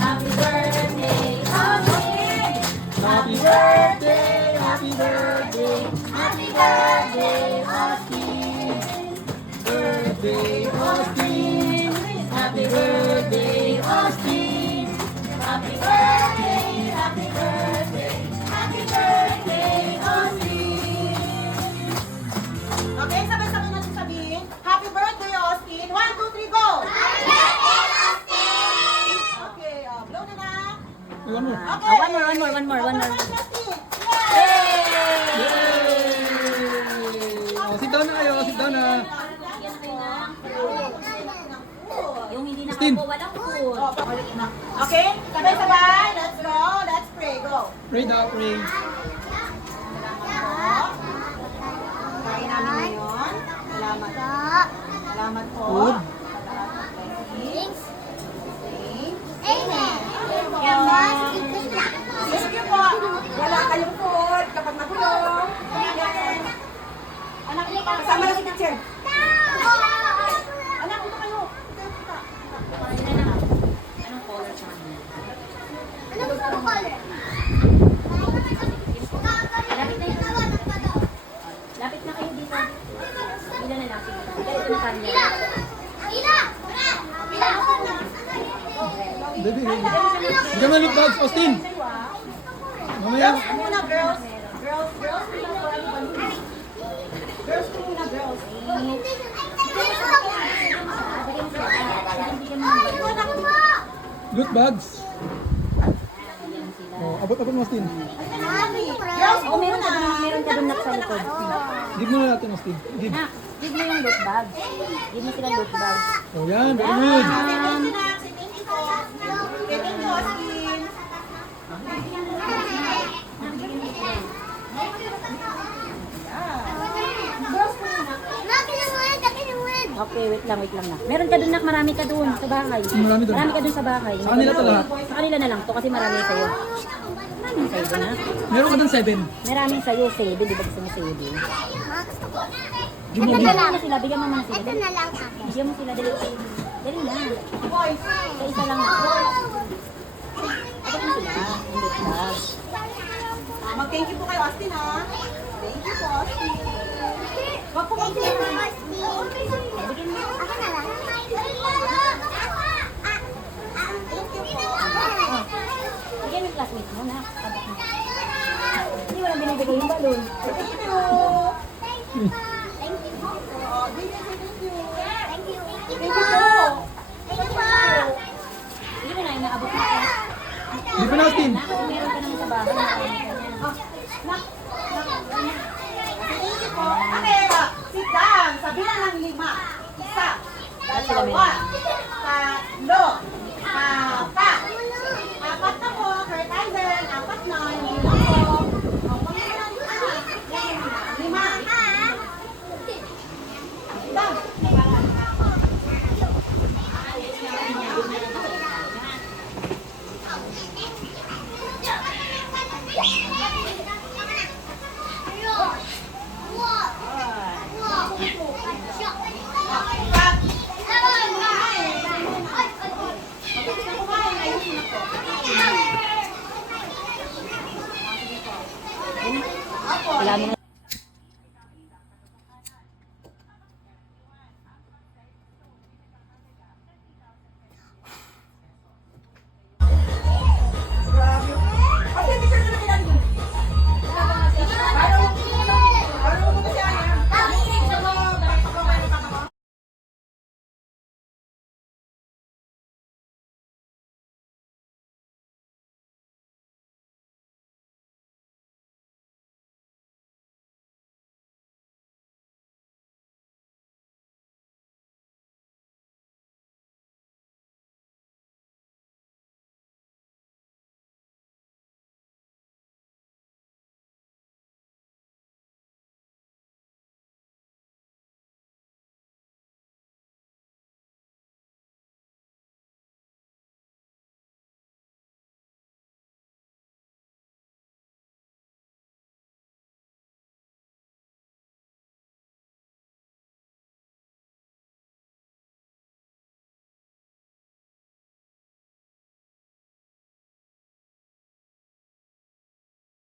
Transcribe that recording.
Happy birthday, Austin! Happy birthday, happy birthday, Happy birthday, Austin! birthday, Austin. Happy birthday, Austin! Happy birthday, happy birthday, happy birthday, Austin! Okay, sabay-sabay natin sabihin. Happy birthday, Austin. 1, 2, 3, go! Happy birthday, Austin! Okay, blow na na. One more. Okay. One more. Austin. Yay! Oh, sit down na kayo, sit down na. Yung hindi Austin. nakaupo, walang food. Oh, paulit na. Okay, sabay-sabay. Let's go. Let's pray. Go. Pray daw, pray. Kain namin ngayon. Salamat. Salamat po. Food. Thanks. Amen. Thank you po. Wala kayong food kapag nagulong. Anak niyo pa. Kasama na si teacher. Anak, dito kayo. Anong color sa kanila? Lapit na kayo dito. Ilan na lang. Ito na kanila. Baby, bigyan mo look bags, Austin. Mamaya. Girls muna, girls. Girls muna po. Girls muna, girls. Look bags. Oh, abot mo, Austin. Girls Oh, meron ka dun sa likod. Give mo na natin, Austin. Give. Nak, give mo yung loot bag. Give mo sila loot bag. Oh, yan, very good. Thank you, Nak. Thank you po. Thank you, Austin. Okay, wait lang na. Meron ka dun, Nak, marami ka dun sa bahay. Marami dun. Marami ka dun sa bahay. Sa kanila to lahat. Sa kanila na lang to kasi marami sa'yo. Maraming sa'yo dun, ha? Meron ka dun 7. Maraming sa'yo, sa'yo. Di ba gusto mo sa'yo din? Give mo, Bigyan give. mo na sila, bigyan mo muna sila. Ito na lang ako. Bigyan mo sila, dali. Dali na. Boys. Sa isa lang na. Agad mo sila. Hindi ba? Mag-thank you po kay Austin, ha? Thank you po, Austin. Wag po Thank you, mag-thank Austin. Bigyan mo. Ako na lang. Thank you po. Bigyan mo yung classmate mo, na. Abak mo. Hindi mo lang binibigay yung balon. Thank you. Thank you. Oh, thank you, thank you. Thank you. Thank you po. Thank you po. Hindi mo na, inaabot mo. Give mo na, Austin. Na, kasi meron ka naman sa bahay. Thank you po. Okay, sit down. Sa bilang ng 5. 1, 2, 3, 4, 5.